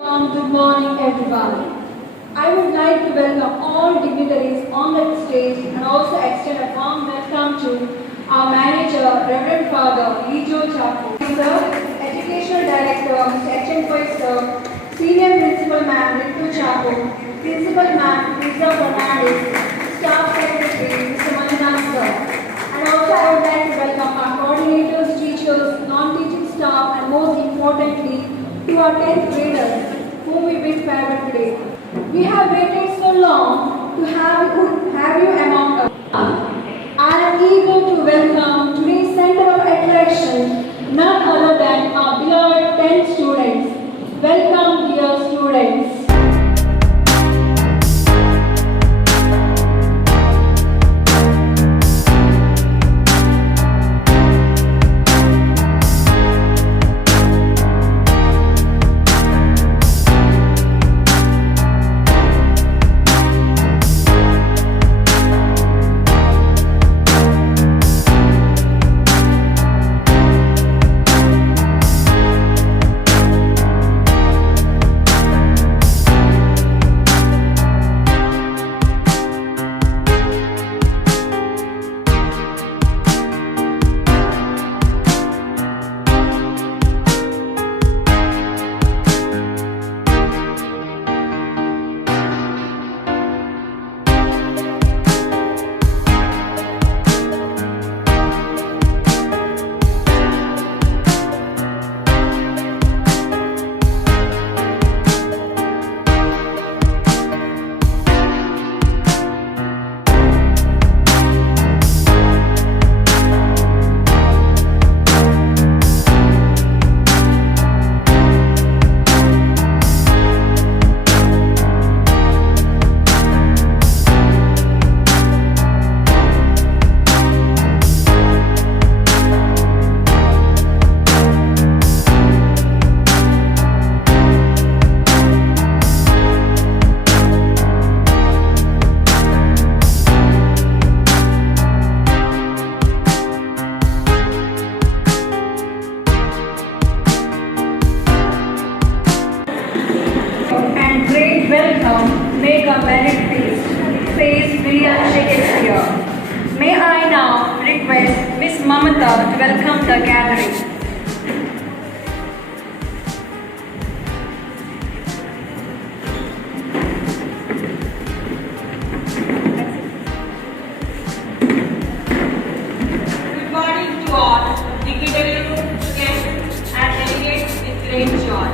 Good morning, everyone. I would like to welcome all dignitaries on the stage and also extend a warm welcome to our manager, Reverend Father Lijo Chapo, Sir, Educational Director, Mr. H.N. Sir, Senior Principal Man, Ritu Chapo, Principal Man, Lisa Fernandez, Staff Secretary, Mr. Manjunath Sir. And also I would like to welcome our coordinators, teachers, non-teaching staff, and most importantly, to our 10th graders whom we bid farewell today. We have waited so long to have you among us. I am eager to welcome today's center of attraction, none other than our beloved 10 students. Welcome, dear students. Welcome, make a merit feast, says William Shakespeare. May I now request Miss Mamata to welcome the gathering. Good morning to all, dignitaries, guests, and delegates with great joy.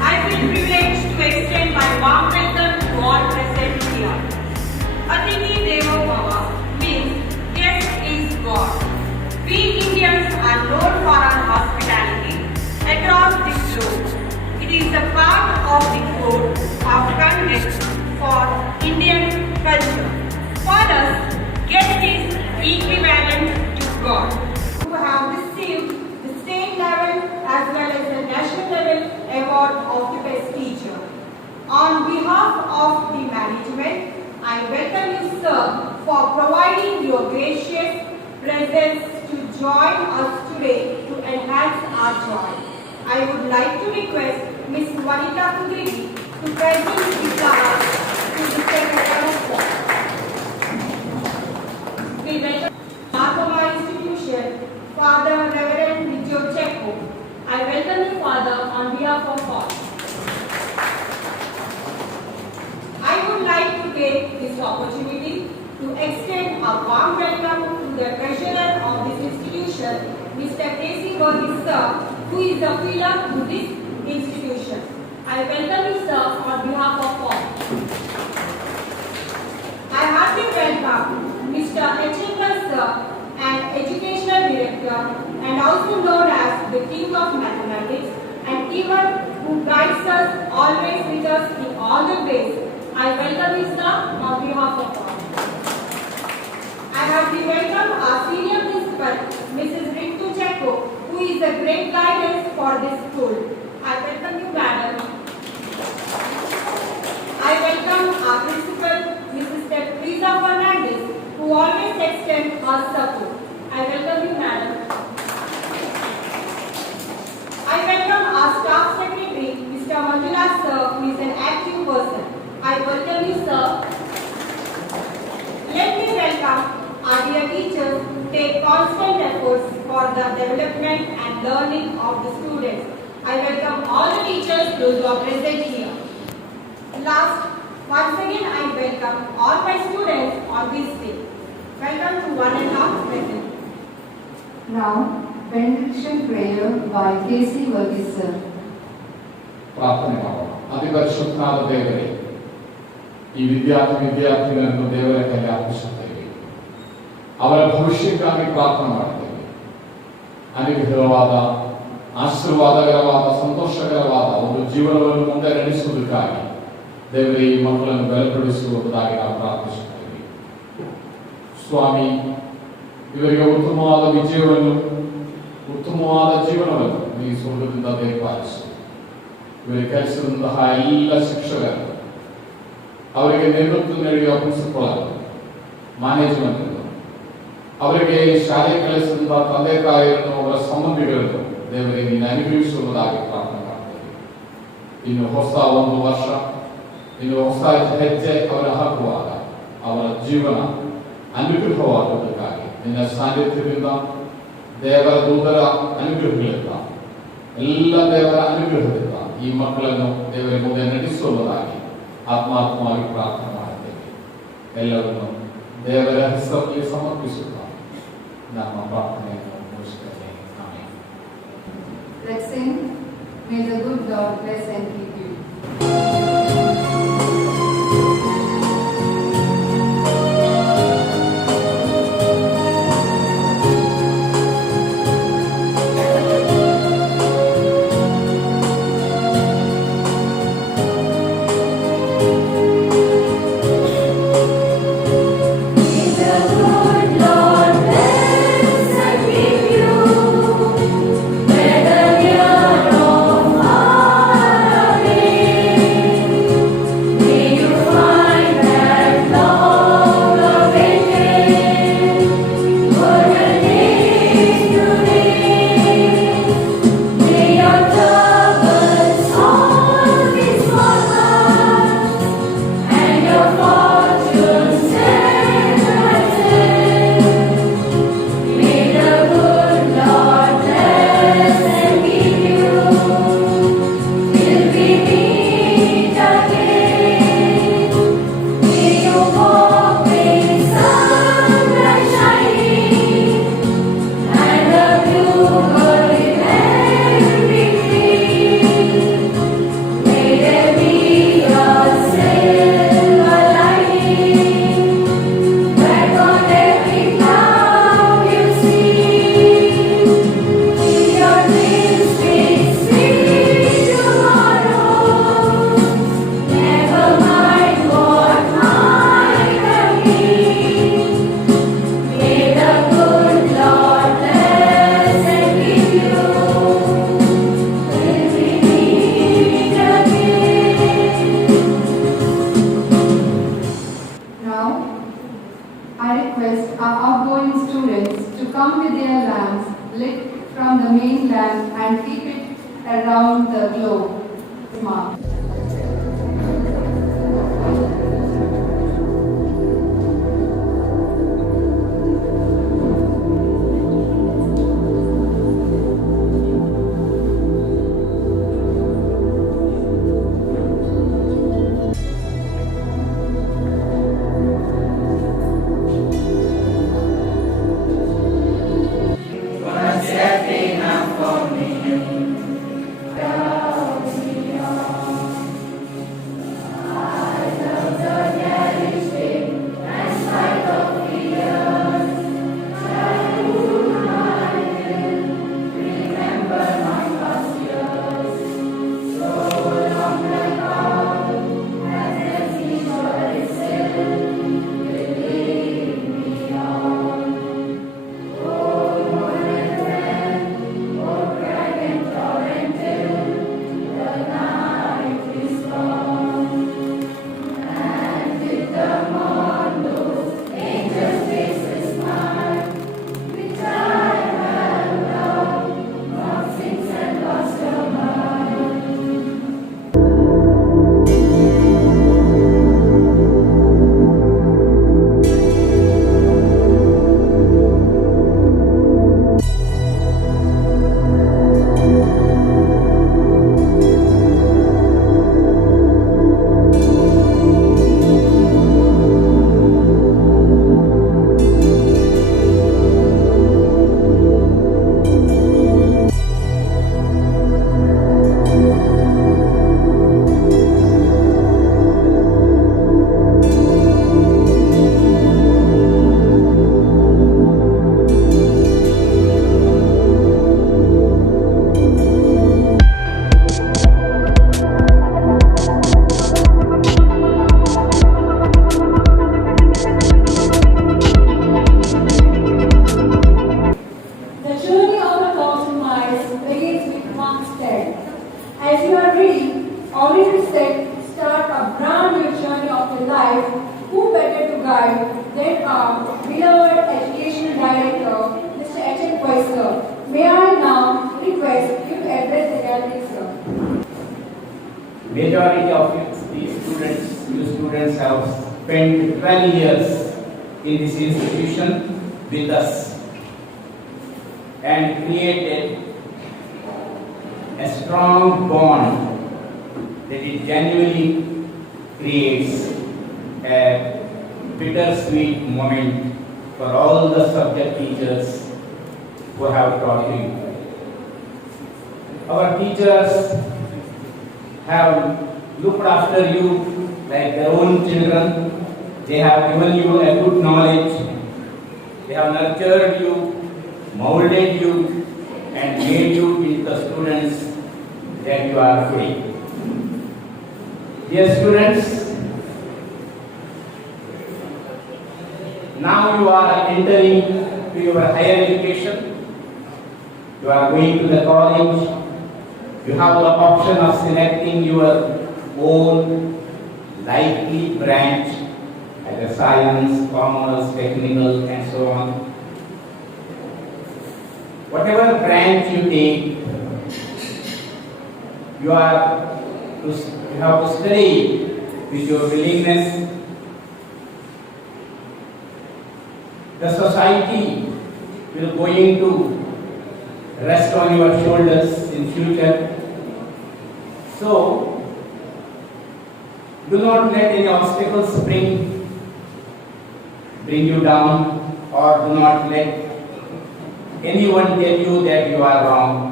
I feel privileged to extend my warm welcome to all present here. Atithi Devo Bhava means guest is God. We Indians are known for our hospitality across the globe. It is a part of the code of conduct for Indian culture. For us, guest is equivalent to God. Who have received the state level as well as the national level award of the best teacher. On behalf of the management, I welcome you, sir, for providing your gracious presence to join us today to enhance our joy. I would like to request Ms. Vanita Kudrigi to present the flowers to the secretary. We welcome Mahatma Institution, Father Reverend Lijo Chapo. I welcome you, Father, on behalf of all. I would like to take this opportunity to extend a warm welcome to the treasurer of this institution, Mr. K.C. Burgess, sir, who is the pillar to this institution. I welcome you, sir, on behalf of all. I heartily welcome Mr. H.N. sir, an educational director and also known as the king of mathematics, and even who guides us always with us in all the ways. I welcome you, sir, on behalf of all. I have to welcome our senior principal, Mrs. Ritu Chapo, who is a great guidance for this school. I welcome you, madam. I welcome our principal, Mrs. Teresa Fernandez, who always extends her support. I welcome you, madam. I welcome our staff secretary, Mr. Manjunath sir, the development and learning of the students. I welcome all the teachers, those who are present here. Last, once again I welcome all my students on this day. Welcome to one and all present. Now, benediction prayer by K.C. Verghese sir. പ്രാർത്ഥനയാവാം. അതിപരിശുദ്ധായ ദേവരെ, ഈ വിദ്യാർത്ഥിനിಯನ್ನು ದೇವರ ಕೈಗೆ ಅರ್ಪಿಸುತ್ತೇವೆ. ಅವರ ಭವಿಷ್ಯಕ್ಕಾಗಿ ಪ್ರಾರ್ಥನೆ ಮಾಡುತ್ತೇವೆ. ಅನುಗ್ರಹವಾದ, ಆಶೀರ್ವಾದಕರವಾದ, ಸಂತೋಷಕರವಾದ ಒಂದು ಜೀವನವನ್ನು ಮುಂದೆ ನಡೆಸುವುದಕ್ಕಾಗಿ ದೇವರೇ ಈ ಮಕ್ಕಳನ್ನು ಬಲಪಡಿಸುವುದಾಗಿ ನಾವು ಪ್ರಾರ್ಥಿಸುತ್ತೇವೆ. ಸ್ವಾಮಿ, ಇವರಿಗೆ ಉತ್ತಮವಾದ ವಿಜಯವನ್ನು, ಉತ್ತಮವಾದ ಜೀವನವನ್ನು ನೀ ಸ್ವರ್ಗದಿಂದ ದಯಪಾಲಿಸು. ಇವರಿಗೆ ಕೆಲಸದಂತಹ ಎಲ್ಲ ಶಿಕ್ಷಕರು, ಅವರಿಗೆ ನೇತೃತ್ವ ನೀಡುವ ಪ್ರಿನ್ಸಿಪಲ್, ಮ್ಯಾನೇಜ್ಮೆಂಟ್, ಅವರಿಗೆ ಶಾಲೆ ಕಲಿಸಿದಂತಹ ತಂದೆ ತಾಯಿಯನ್ನು, ಅವರ ಸಂಬಂಧಿಗಳನ್ನು ದೇವರಿಗೆ ನೀನು ಅನುಗ್ರಹಿಸುವುದಾಗಿ ಪ್ರಾರ್ಥನೆ ಮಾಡ್ತೇವೆ. ಇನ್ನು ಹೊಸ ಒಂದು ವರ್ಷ, ಇನ್ನು ಹೊಸ ಹೆಜ್ಜೆ ಅವರ ಹಾಕುವಾಗ ಅವರ ಜೀವನ ಅನುಗ್ರಹವಾಗುವುದಕ್ಕಾಗಿ ನಿನ್ನ ಸಾನ್ನಿಧ್ಯದಿಂದ, ದೇವರ ದೂತರ ಅನುಗ್ರಹಗಳಿಂದ, ಎಲ್ಲ ದೇವರ ಅನುಗ್ರಹದಿಂದ ಈ ಮಕ್ಕಳನ್ನು ದೇವರ ಮುಂದೆ ನಡೆಸುವುದಾಗಿ ಆತ್ಮಾತ್ಮವಾಗಿ ಪ್ರಾರ್ಥನೆ ಮಾಡುತ್ತೇವೆ. ಎಲ್ಲವನ್ನು ದೇವರ ಹೆಸರಲ್ಲಿ ಸಮರ್ಪಿಸುತ್ತಾ ನಮ್ಮ ಪ್ರಾರ್ಥನೆಯನ್ನು ಮುಗಿಸುತ್ತೇವೆ. Amen. Let's sing, May the good Lord bless and keep you. I request our outgoing students to come with their lamps lit from the main lamp and keep it around the globe. Mark. as you are ready, already set, start a brand new journey of your life, who better to guide than our beloved Education Director, Mr. H.N. Quay, sir. May I now request you to address the gathering, sir. Majority of you students have spent 12 years in this institution with us and created a strong bond that it genuinely creates a bittersweet moment for all the subject teachers who have taught you. Our teachers have looked after you like their own children. They have given you a good knowledge. They have nurtured you, molded you, and made you into the students that you are today. Dear students, now you are entering to your higher education. You are going to the college. You have the option of selecting your own likely branch, either science, commerce, technical, and so on. Whatever branch you take, you have to study with your willingness. The society will going to rest on your shoulders in future. So, do not let any obstacles bring you down, or do not let anyone tell you that you are wrong.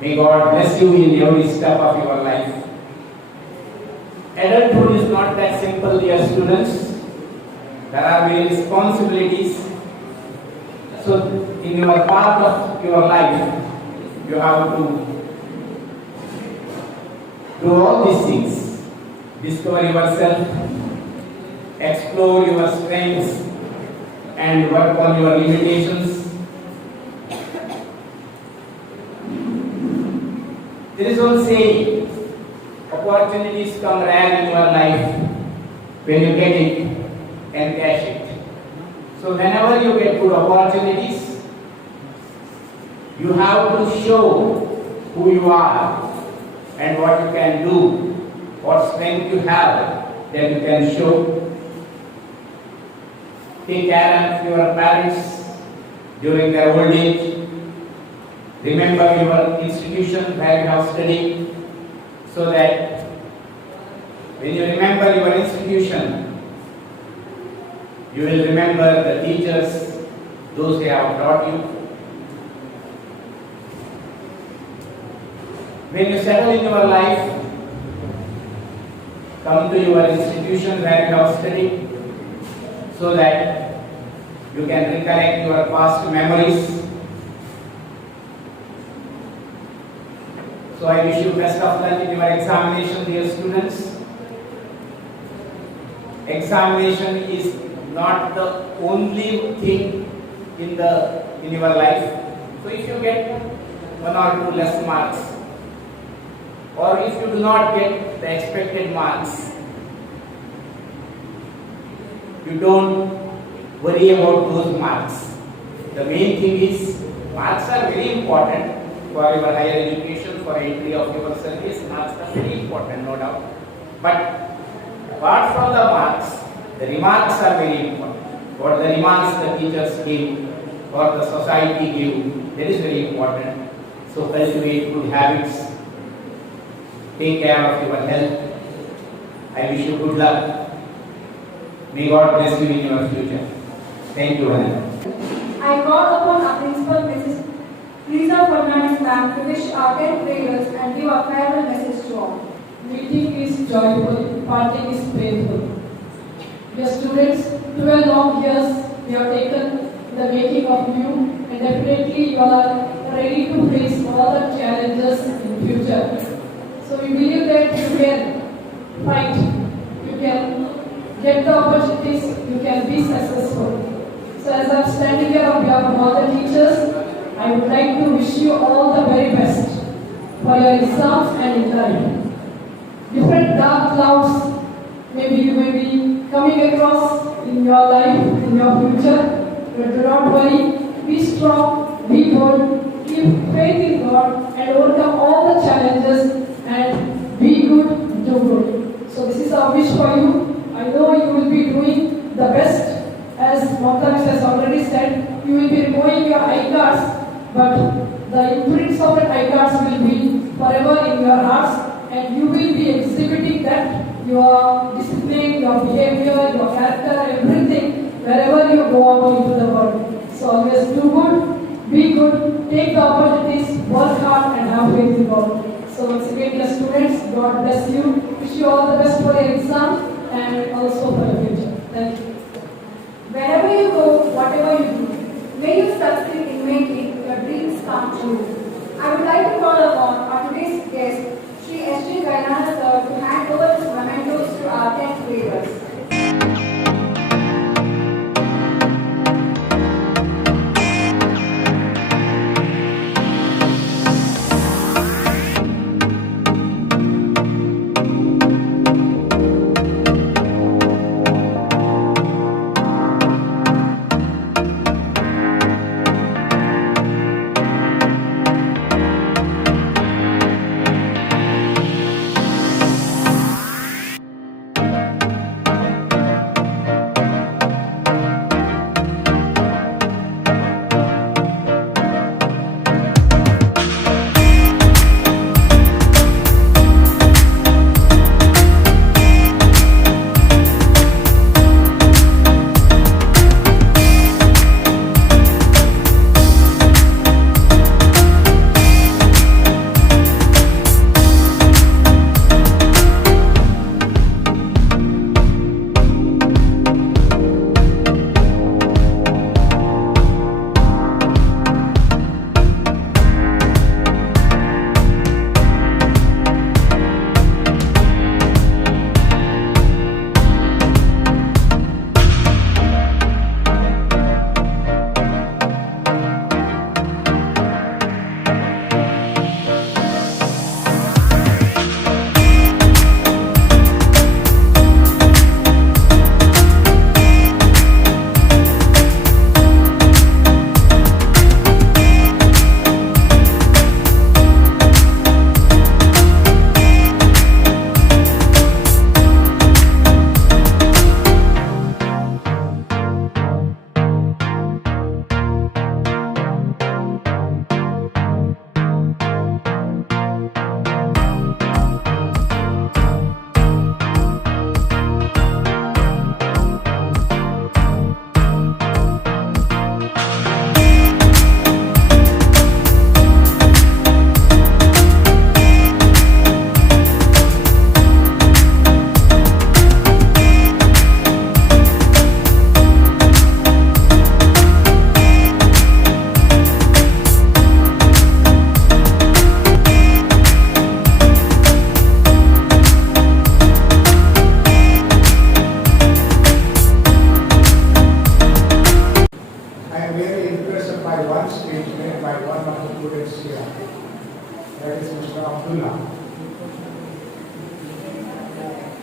May God bless you in every step of your life. Adulthood is not that simple, dear students. There are many responsibilities. So, in your part of your life, you have to do all these things. Discover yourself, explore your strengths, and work on your limitations. There is one saying, opportunities come rare in your life. When you get it, encash it. So whenever you get good opportunities, you have to show who you are and what you can do, what strength you have that you can show. Take care of your parents during their old age. Remember your institution where you have studied, so that when you remember your institution, you will remember the teachers, those who have taught you. When you settle in your life, come to your institution where you have studied, so that you can recollect your past memories. So I wish you best of luck in your examination, dear students. Examination is not the only thing in your life. So if you get 1 or 2 less marks, or if you do not get the expected marks, you don't worry about those marks. The main thing is, marks are very important for your higher education, for entry of your service. Marks are very important, no doubt. But apart from the marks, the remarks are very important. What the remarks the teachers give or the society give, that is very important. So cultivate good habits. Take care of your health. I wish you good luck. May God bless you in your future. Thank you, Vanessa. I call upon our principal, Mrs. Lisa Fernandez ma'am, to wish our 10 prayers and give a farewell message to all. Meeting is joyful, parting is painful. Dear students, 12 long years we have taken the making of you, and definitely you are ready to face all the challenges in future. So we believe that you can fight, you can get the opportunities, you can be successful. So as I am standing here on behalf of all the teachers, I would like to wish you all the very best. for your exams and in life. Different dark clouds maybe you may be coming across in your life, in your future, but do not worry. Be strong, be bold, keep faith in God, and overcome all the challenges. And be good, do good. So this is our wish for you. I know you will be doing the best. As Mohammed has already said, you will be removing your iCards, but the imprints of the iCards will be forever in your hearts, and you will be exhibiting that your discipline, your behavior, your character, everything wherever you go out into the world. So always do good, be good, take the opportunities, work hard, and have faith in God. So once again, dear students, God bless you. Wish you all the best for your exam and also for your future. Thank you. Wherever you go, whatever you do, may you succeed in making your dreams come true. I would like to call upon our today's guest, Sri S.J. Gainana sir, to hand over his mementos to our 10th graders.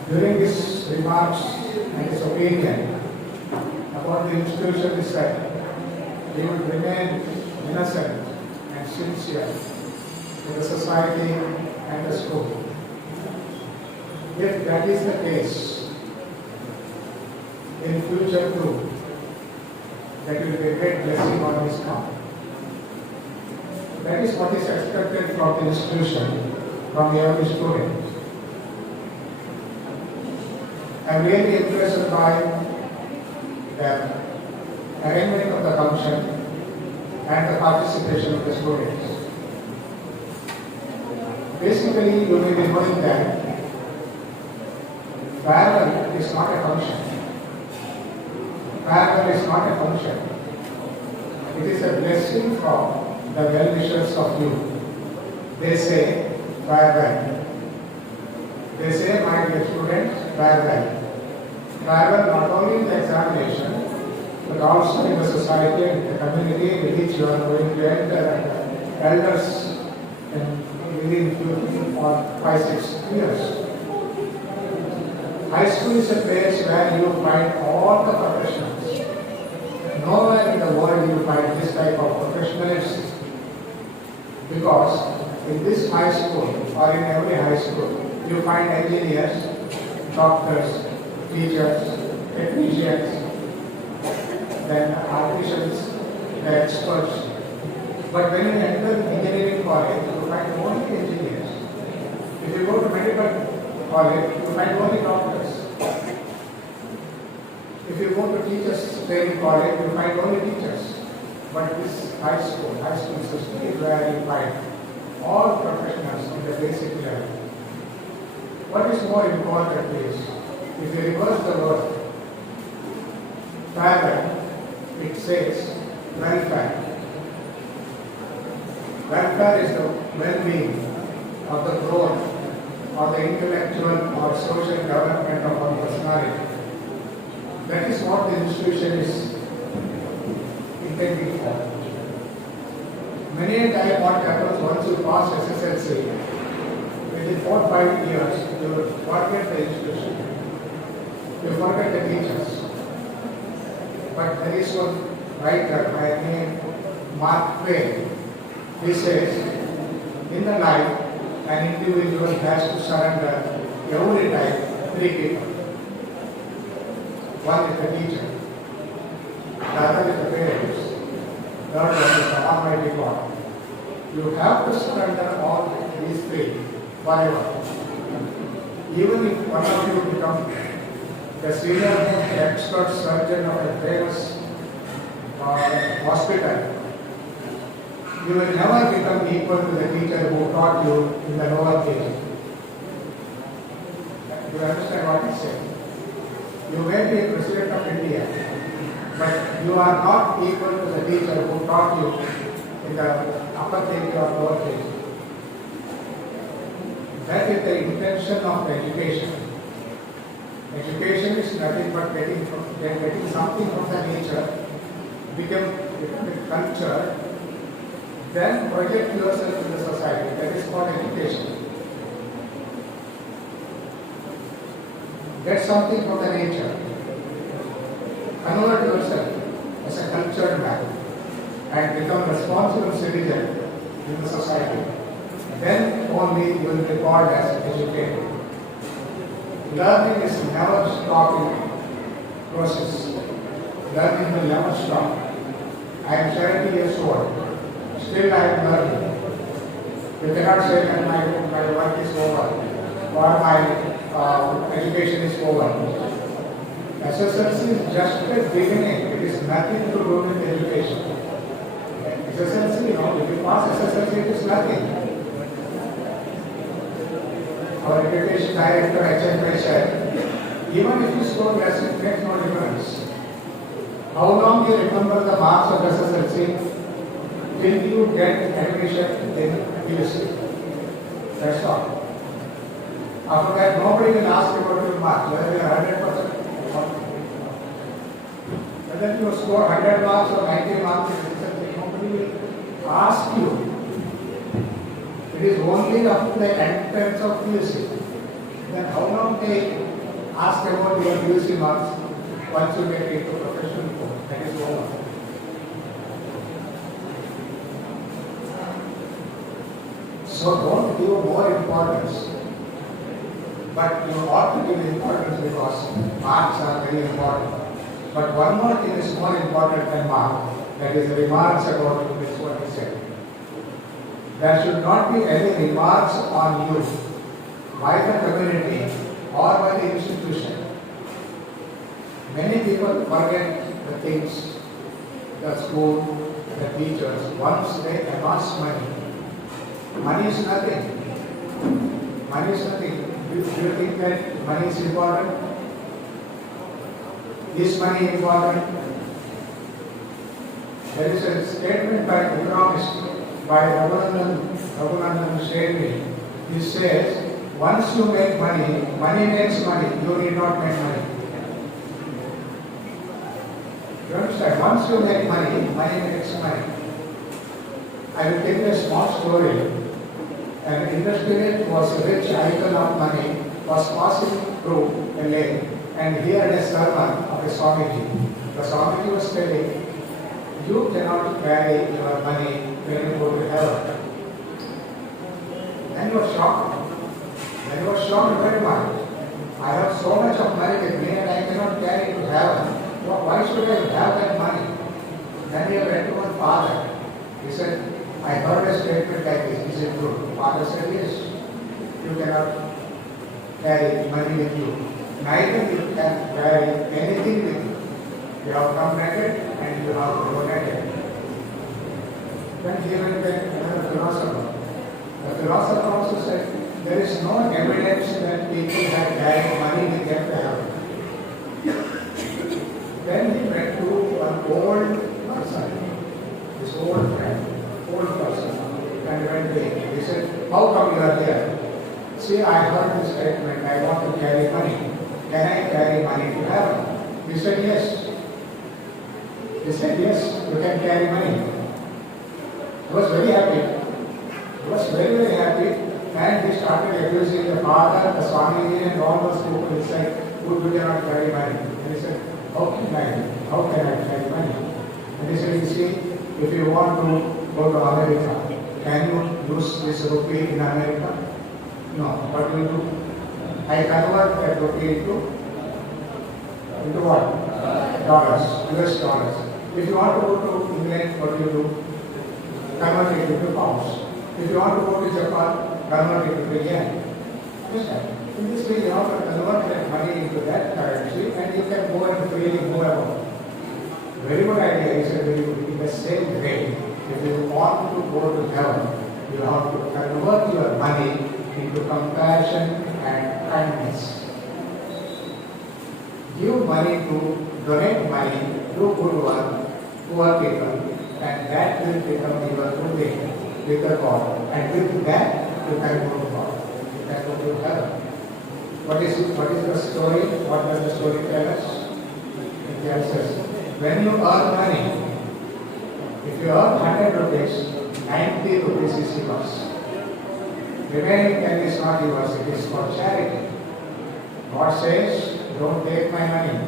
During his remarks and his opinion about the institution, he said he would remain innocent and sincere to the society and the school. If that is the case, in future too, that will be a great blessing on his part. That is what is expected from the institution, from every student. I am really impressed by the arrangement of the function and the participation of the students. Basically, you may be knowing that farewell is not a function. Farewell is not a function. It is a blessing from the well-wishers of you. They say farewell. They say, my dear students, farewell. Farewell not only in the examination, but also in the society and the community with which you are going to enter, elders within if you think for 5-6 years. High school is a place where you find all the professionals. Nowhere in the world you find this type of professionalism. Because in this high school or in every high school, you find engineers, doctors, teachers, technicians, then artisans, the experts. But when you enter engineering college, you find only engineers. If you go to medical college, you find only doctors. If you go to teachers training college, you find only teachers. But this high school system is where you find all professionals in the basic level. What is more important is, if you reverse the word parent, it says welfare. Welfare is the well-being of the growth or the intellectual or social development of our personality. That is what the institution is intending for. Many a time what happens once you pass SSLC, within 4 or 5 years, you will forget the institution. You forget the teachers. But there is one writer by the name Mark Twain. He says, in the life, an individual has to surrender every time 3 people. One is the teacher, the other is the parents, third one is the Almighty God. You have to surrender all these 3 forever. Even if one of you become the senior expert surgeon of a famous hospital, you will never become equal to the teacher who taught you in the lower KG. You understand what he's saying? You may be a president of India, but you are not equal to the teacher who taught you in the upper KG or lower KG. That is the intention of education. Education is nothing but getting something from the nature, become culture, then project yourself in the society. That is called education. Get something from the nature. Convert yourself as a cultured man and become a responsible citizen in the society. Then only you will be called as educated. Learning is never stopping process. Learning will never stop. I am 70 years old. Still I am learning. You cannot say that my work is over or my education is over. SSLC is just a beginning. It is nothing to do with education. SSLC, if you pass SSLC, it is nothing. Our education director, HMK, said, even if you score less, it makes no difference. How long you remember the marks of SSLC till you get admission in PUC? That's all. After that, nobody will ask about your marks, whether you are 100%. Whether you score 100 marks or 90 marks in SSLC, nobody will ask you. It is only after the entrance of PUC. Then how long they ask about your PUC marks once you get into professional course? That is over. So don't give more importance. But you ought to give importance because marks are very important. But one more thing is more important than marks. That is remarks about this what he said. There should not be any remarks on you by the community or by the institution. Many people forget the things, the school, the teachers, once they amass money. Money is nothing. Money is nothing. Do you think that money is important? Is money important? There is a statement by an economist, by Raghunandan Shetty. He says, once you make money, money makes money. You need not make money. You understand? Once you make money, money makes money. I will tell you a small story. An industrialist was a rich icon of money, was passing through a lane and he had a sermon of a Swamiji. The Swamiji was telling, you cannot carry your money when you go to heaven. And he was shocked. Then he was shocked very much. I have so much of money with me and I cannot carry it to heaven. Why should I have that money? Then he went to my father. He said, I heard a statement like this. Is it true? Father said, yes. You cannot carry money with you. Neither you can carry anything with you. You have come naked and you have to go naked. Then he went to another philosopher. The philosopher also said, there is no evidence that people have carried money with them to heaven. Then he went to an old person, his old friend, old person, and went to him. He said, how come you are here? See, I heard this statement, I want to carry money. Can I carry money to heaven? He said, yes. He said, yes, you can carry money. He was very happy. He was very, very happy. And he started accusing the father, the Swamiji, and all those people. He said, who do not carry money? And he said, how can I carry money? And he said, you see, if you want to go to America, can you use this rupee in America? No. What do you do? I convert that rupee into what? Dollars, US dollars. If you want to go to England, what do you do? Convert it into pounds. If you want to go to Japan, convert it into yen. Understand? In this way, you have to convert that money into that currency and you can go and freely move about. Very good idea. He said, very good. In the same way, if you want to go to heaven, you have to convert your money into compassion and kindness. Give money to, donate money to good work, poor people, and that will become your good way with the God. And with that, you can go to God. You can go to heaven. What is the story? What does the story tell us? It tells us, when you earn money, if you earn 100 rupees, 90 rupees is yours. Remaining 10 is not yours, it is for charity. God says, don't take my money.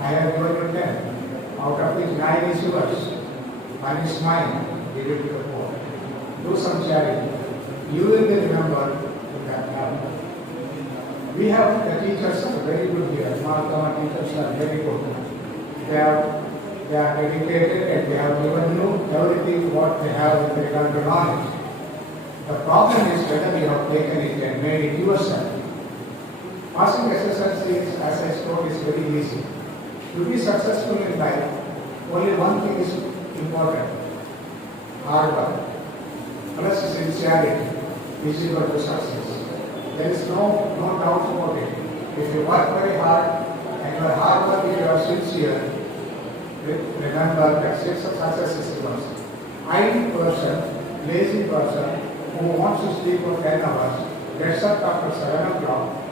I have given you 10. Out of which 9 is yours. 1 is mine. Give it to the poor. Do some charity. You will be remembered in that heaven. We have the teachers are very good here. Malkama teachers are very good. They are dedicated and they have given you everything what they have with regard to knowledge. The problem is whether you have taken it and made it yourself. Passing SSLC, as I told, is very easy. To be successful in life, only one thing is important: hard work. Plus sincerity is equal to success. There is no doubt about it. If you work very hard and your hard work, if you are sincere, remember that success is yours. Idle person, lazy person, who wants to sleep for 10 hours, gets up after 7 o'clock,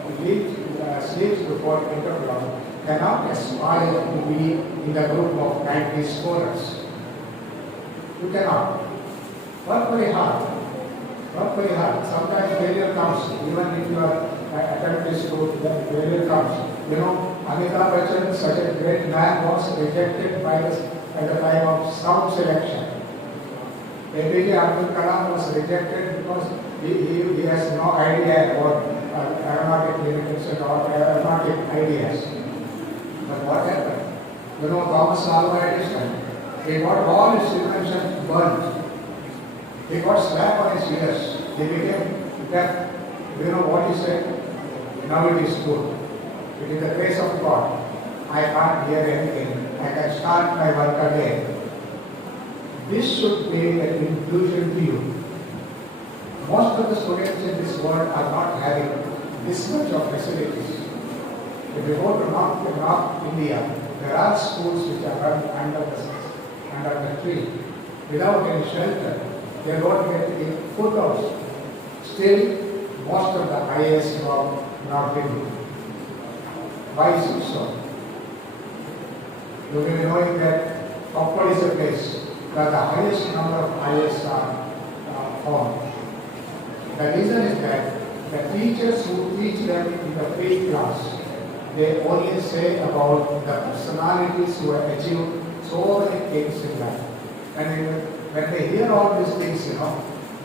sleeps before 8 o'clock, cannot aspire to be in the group of 90 scholars. You cannot. Work very hard. Work very hard. Sometimes failure comes. Even if your attempt is good, failure comes. You know, Amitabh Bachchan, such a great man, was rejected at the time of sound selection. APJ Abdul Kalam was rejected because he has no idea about aeronautic limitation or aeronautic ideas. But what happened? You know, Thomas Alva Edison, he got all his inventions burnt. He got slap on his ears. He became deaf. You know what he said? Now it is good. It is the grace of God. I can't hear anything. I can start my work again. This should be an infusion to you. Most of the students in this world are not having this much of facilities. If you go to North India, there are schools which are run under the tree, without any shelter. They don't get a food also. Still, most of the IAS from North India. Why is it so? You will be knowing that Koppal is a place where the highest number of IAS are found. The reason is that the teachers who teach them in the faith class, they only say about the personalities who have achieved so many things in life. And when they hear all these things,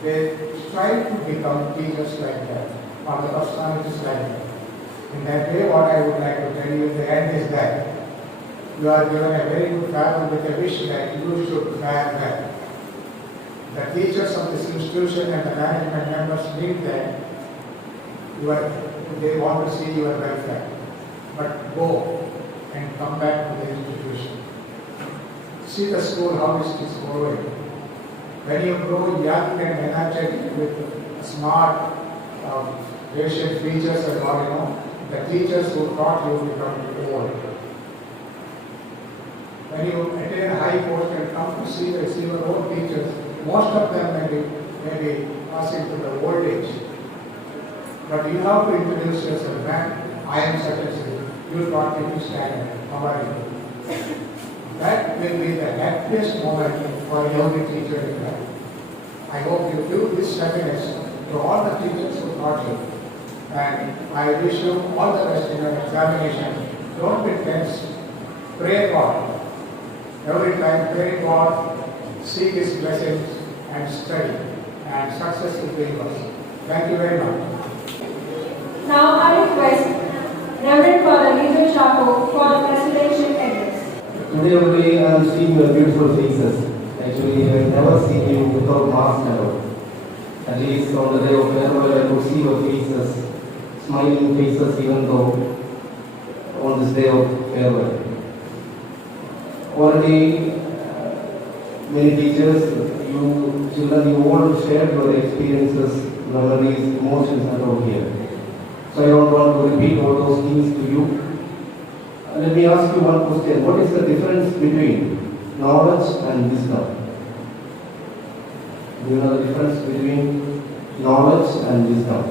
they strive to become teachers like that, or the personalities like that. In that way, what I would like to tell you in the end is that you are given a very good farewell with a wish that you should fare well. The teachers of this institution and the management members need that they want to see your welfare. But go and come back to the institution. See the school, how it is growing. When you grow young and energetic with smart facial features and all, the teachers who taught you become old. When you attain a high post and come to see your own teachers, most of them may be passing to the old age. But you have to introduce yourself, man, I am such and such. You taught me to stand. How are you? That will be the happiest moment for a young teacher in life. I hope you do this happiness to all the teachers who taught you. And I wish you all the best in your examination. Don't be tense. Pray God. Every time pray God, seek His blessings and study. And success will be yours. Thank you very much. Now I request Reverend Father Lijo Chapo for the presidential address. Today only I am seeing your beautiful faces. Actually, I have never seen you without mask at all. At least on the day of farewell, I could see your faces, smiling faces, even though on this day of farewell. Already, many teachers, you children, you all shared your experiences, memories, emotions around here. So I don't want to repeat all those things to you. Let me ask you one question. What is the difference between knowledge and wisdom? Do you know the difference between knowledge and wisdom?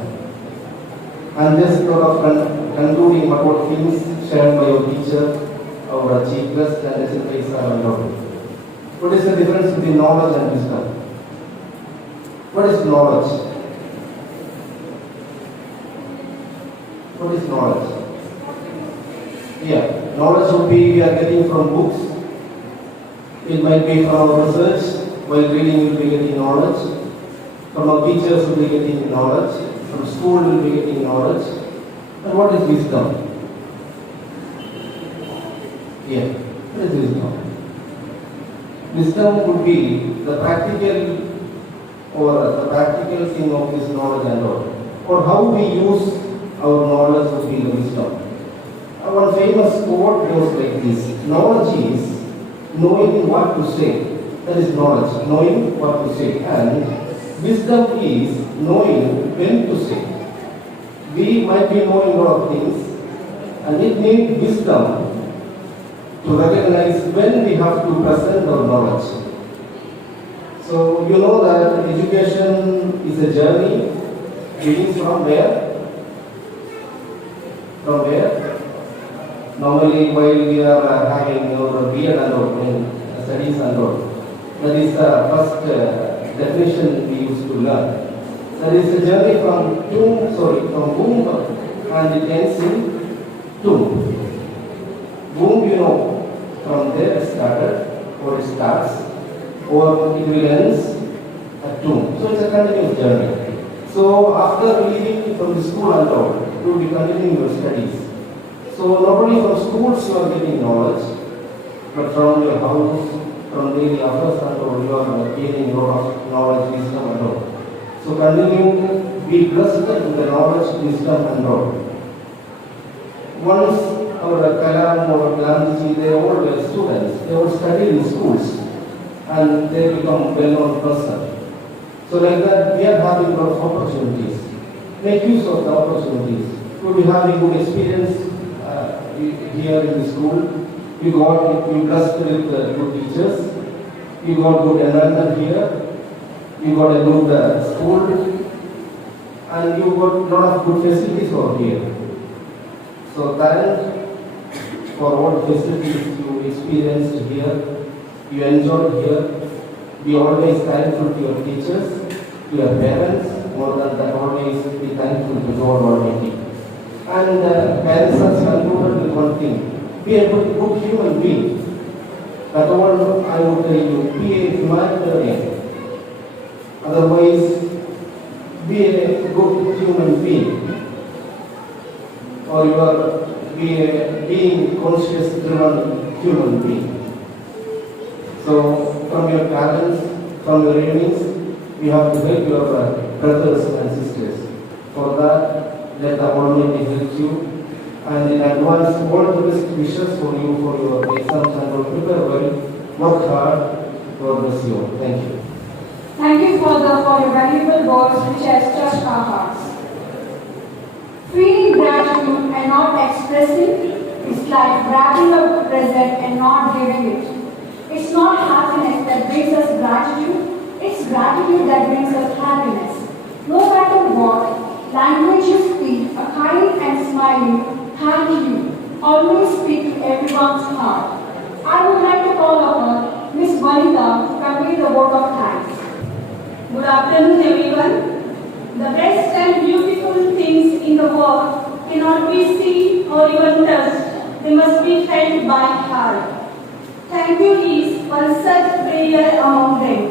I'm just sort of concluding about things shared by your teacher, our chief guest, and SFI sir and all. What is the difference between knowledge and wisdom? What is knowledge? What is knowledge? Yeah, knowledge would be we are getting from books. It might be from our research. While reading, we will be getting knowledge. From our teachers, we will be getting knowledge. From school, we will be getting knowledge. And what is wisdom? Yeah, what is wisdom? Wisdom would be the practical thing of this knowledge and all. Or how we use our knowledge would be the wisdom. One famous quote goes like this: knowledge is knowing what to say. That is knowledge, knowing what to say. And wisdom is knowing when to say. We might be knowing a lot of things, and it needs wisdom to recognize when we have to present our knowledge. So you know that education is a journey, begins from where? From where? Normally, while we are having our B.Ed and all, studies and all, that is the first definition we used to learn. That is a journey from womb, and it ends in tomb. Womb, you know, from there it started, or it starts, or it will end at tomb. So it's a continuous journey. So after leaving from the school and all, you will be continuing your studies. So not only from schools you are getting knowledge, but from your house, from daily affairs and all, you are gaining a lot of knowledge, wisdom and all. So continue to be blessed with the knowledge, wisdom and all. Once our Kalam or Gandhiji, they all were students, they all study in schools and they become well-known person. So like that, we are having a lot of opportunities. Make use of the opportunities. You will be having good experience here in the school. You blessed with good teachers. You got good environment here. You got a good school. And you got a lot of good facilities over here. So thank for all the facilities you experienced here. You enjoyed here. Be always thankful to your teachers, to your parents, more than that, always be thankful to God Almighty. And parents are concluded with one thing: be a good human being. That all I would tell you, be a humanitarian. Otherwise, be a good human being. Or you are being conscious-driven human being. So, from your talents, from your earnings, you have to help your brothers and sisters. For that, let the Almighty help you. And in advance, all the best wishes for you for your exams and for prepare well. Work hard. God bless you. Thank you. Thank you, Father, for your valuable words which has touched our hearts. Feeling gratitude and not expressing is like grabbing a present and not giving it. It's not happiness that brings us gratitude, it's gratitude that brings us happiness. No matter what language you speak, a kind and smiling thank you always speak to everyone's heart. I would like to call upon Miss Vanita to convey the word of thanks. Good afternoon, everyone. The best and beautiful things in the world cannot be seen or even touched. They must be felt by heart. Thank you is one such prayer among them.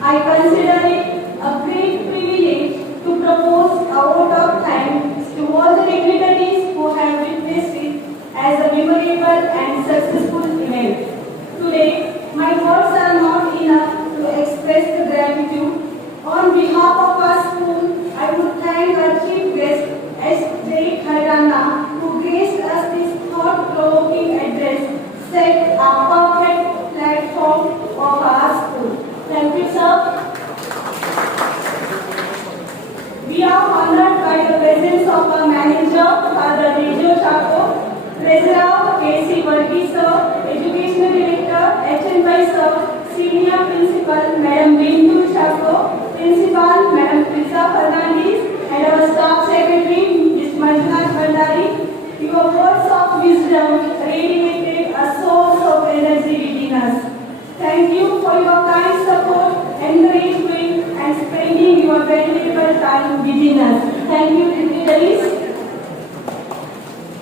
I consider it a great privilege to propose a vote of thanks to all the dignitaries who have witnessed it as a memorable and successful event. Today, my words are not enough to express the gratitude. On behalf of our school, I would thank our chief guest, S.J. Khairana, who graced us this thought-provoking address, set a perfect platform of our school. Thank you, sir. We are honored by the presence of our manager, Father Rijo Chako, Treasurer, K.C. Varghese, sir, Educational Director, H.N. sir, Senior Principal, Madam Bindu Chako, Principal, Madam Pizza Fernandez, and our Staff Secretary, Ms. Manjunath Bhandari. Your words of wisdom radiated a source of energy within us. Thank you for your kind support, encouragement, and spending your valuable time within us. Thank you, dignitaries.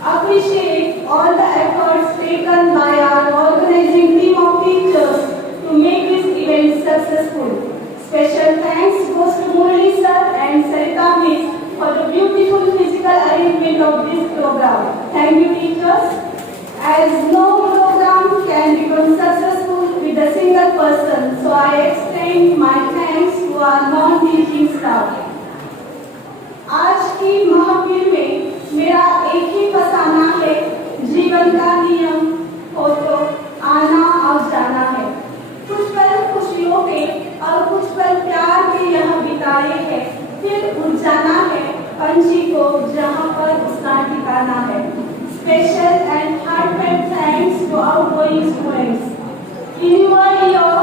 Appreciate all the efforts taken by our organizing team of teachers to make this event successful. Special thanks goes to Murali sir and Sarita Miss for the beautiful physical arrangement of this program. Thank you, teachers. As no program can become successful with a single person, so I extend my thanks to our non-teaching staff. आज की महफिल में मेरा एक ही फसाना है, जीवन का नियम हो तो आना और जाना है। कुछ पल खुशियों के और कुछ पल प्यार के यहाँ बिताए हैं, फिर उड़ जाना है पंछी को जहाँ पर उसका ठिकाना है। Special and heartfelt thanks to outgoing students. In your year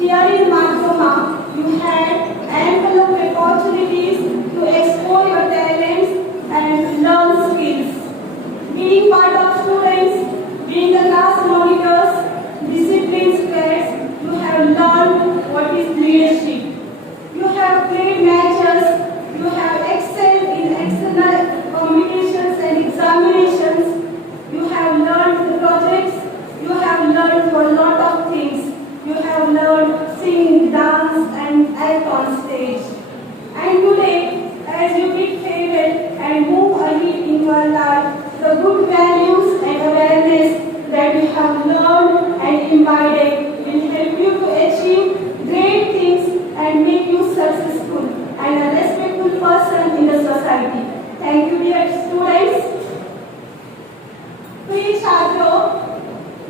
here in Margoma, you had ample of opportunities to explore your talents and learn skills. Being part of students, being the class monitors, discipline squares, you have learned what is leadership. You have played matches, you have excelled in external competitions and examinations, you have learned the projects, you have learned a lot of things. You have learned sing, dance and act on stage. And today, as you get faded and move ahead in your life, the good values and awareness that you have learned and imbibed will help you to achieve great things and make you successful and a respectful person in the society. Thank you, dear students. प्रिय छात्रों,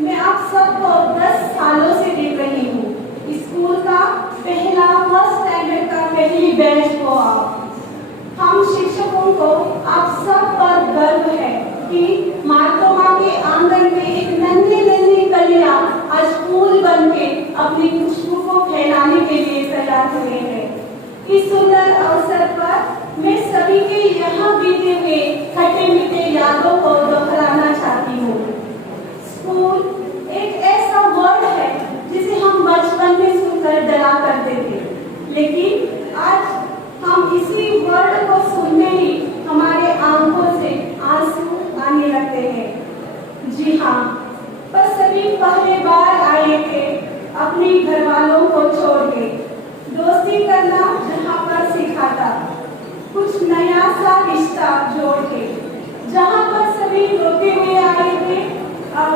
मैं आप सबको 10 सालों से देख रही हूँ। स्कूल का पहला फर्स्ट स्टैंडर्ड का पहली बैच को आप। हम शिक्षकों को आप सब पर गर्व है कि मार्कोमा के आंगन में एक नन्ही कलियां आज फूल बनके अपनी खुशबू को फैलाने के लिए तैयार हुए हैं। इस सुंदर अवसर पर मैं सभी के यहाँ बीते हुए खट्टे मीठे यादों को दोहराना चाहती हूँ। स्कूल एक ऐसा वर्ड है जिसे हम बचपन में सुनकर डरा करते थे, लेकिन आज हम इस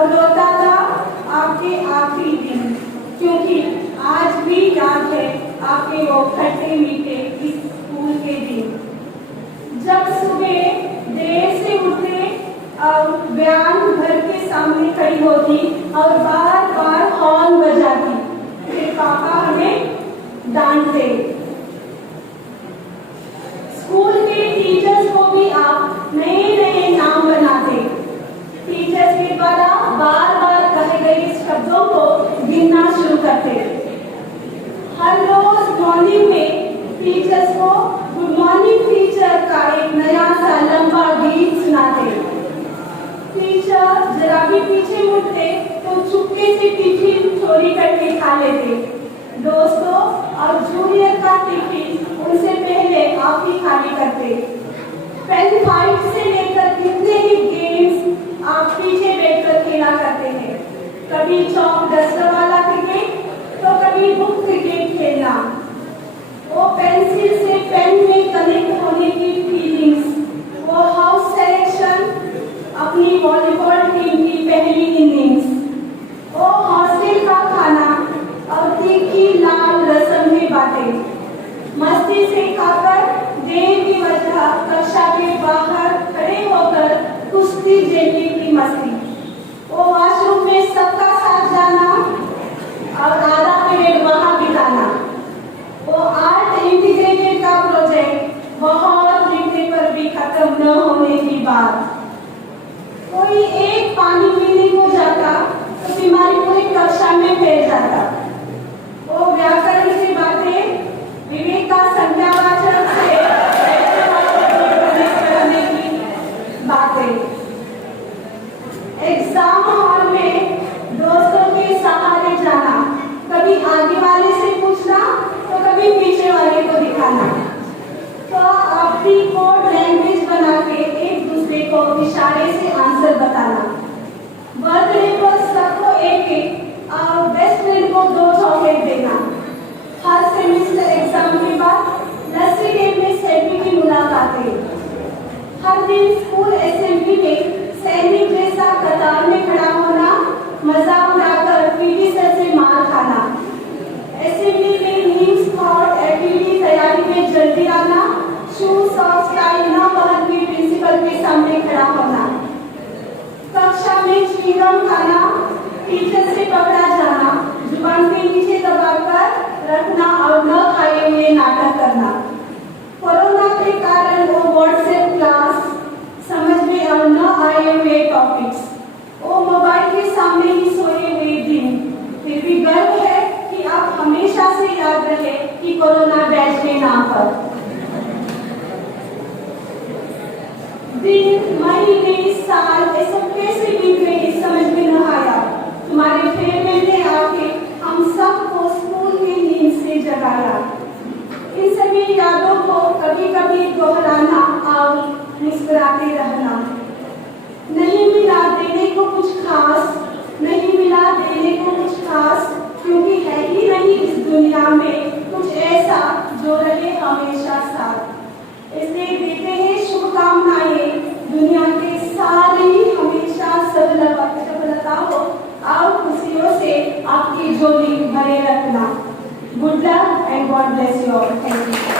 और रोता था आपके आखिरी दिन, क्योंकि आज भी याद है आपके वो खट्टे मीठे इस स्कूल के दिन। जब सुबह देर से उठते और व्यान घर के सामने खड़ी होती और बार बार हॉर्न बजाती, फिर पापा हमें डांटते। स्कूल के टीचर्स को भी आप नए नए नाम बनाते। टीचर्स के द्वारा बार बार कहे गए शब्दों को गिनना शुरू करते। हर रोज मॉर्निंग में टीचर्स को गुड मॉर्निंग टीचर का एक नया सा लंबा गीत सुनाते। टीचर जरा भी पीछे मुड़ते तो चुपके से टिफिन चोरी करके खा लेते। दोस्तों और जूनियर का टिफिन उनसे पहले आप ही खाली करते। पेन फाइट से लेकर कितने ही गेम्स आप पीछे बैठकर खेला करते हैं। कभी चौक डस्टर वाला क्रिकेट तो कभी बुक क्रिकेट खेलना। वो पेंसिल से पेन में कनेक्ट होने की फीलिंग्स, वो हाउस सेलेक्शन, अपनी वॉलीबॉल टीम की पहली इनिंग्स, वो हॉस्टल का खाना और तीखी लाल रसम में बातें, मस्ती से खाकर देर की वजह कक्षा के बाहर खड़े होकर कुश्ती झेलने की मस्ती, वो वॉशरूम में सबका साथ जाना और आधा पीरियड वहां बिताना, वो आर्ट इंटीग्रेटेड का प्रोजेक्ट बहुत लिखने पर भी खत्म न होने की बात। कोई एक पानी पीने को जाता तो बीमारी पूरी कक्षा में फैल जाता। वो व्याकरण की बातें, विवेक का संज्ञावाचक से करने की बातें, एग्जाम हॉल में दोस्तों के सहारे जाना, कभी आगे वाले से पूछना तो कभी पीछे वाले को दिखाना, तो अपनी कोड लैंग्वेज बना के एक दूसरे को इशारे से आंसर बताना। बर्थडे पर सबको एक और बेस्ट फ्रेंड को 2 चॉकलेट देना। हर सेमेस्टर एग्जाम के बाद लस्सी गेम में सेल्फी की मुलाकातें। हर दिन स्कूल असेंबली में सैनिक जैसा कतार में खड़ा होना, मजाक उड़ाकर पीटी सर से मार खाना। असेंबली में नीम्स थॉट एक्टिविटी तैयारी में जल्दी आना, शूज और स्टाइल न पहन के प्रिंसिपल के सामने खड़ा होना। कक्षा में च्युइंगम खाना, टीचर से पकड़ा जाना, जुबान के नीचे दबाकर रखना और न खाए हुए नाटक करना। कोरोना के कारण वो व्हाट्सएप क्लास, समझ में और न आए हुए टॉपिक्स, वो मोबाइल के सामने ही सोए हुए दिन। फिर भी गर्व है कि आप हमेशा से याद रहे कि कोरोना बैच के नाम पर। दिन, महीने, साल ये सब कैसे बीत गए समझ में न आया। तुम्हारे फेयरवेल में आके हम सबको स्कूल की नींद से जगाया। इन सभी यादों को कभी कभी दोहराना और मुस्कुराते रहना। नहीं मिला देने को कुछ खास, नहीं मिला देने को कुछ खास, क्योंकि है ही नहीं इस दुनिया में कुछ ऐसा जो रहे हमेशा साथ। इसलिए देते हैं शुभकामनाएं दुनिया के सारे हमेशा सफलता हो और खुशियों से आपकी झोली भरे रखना। Good luck and God bless you all. Thank you.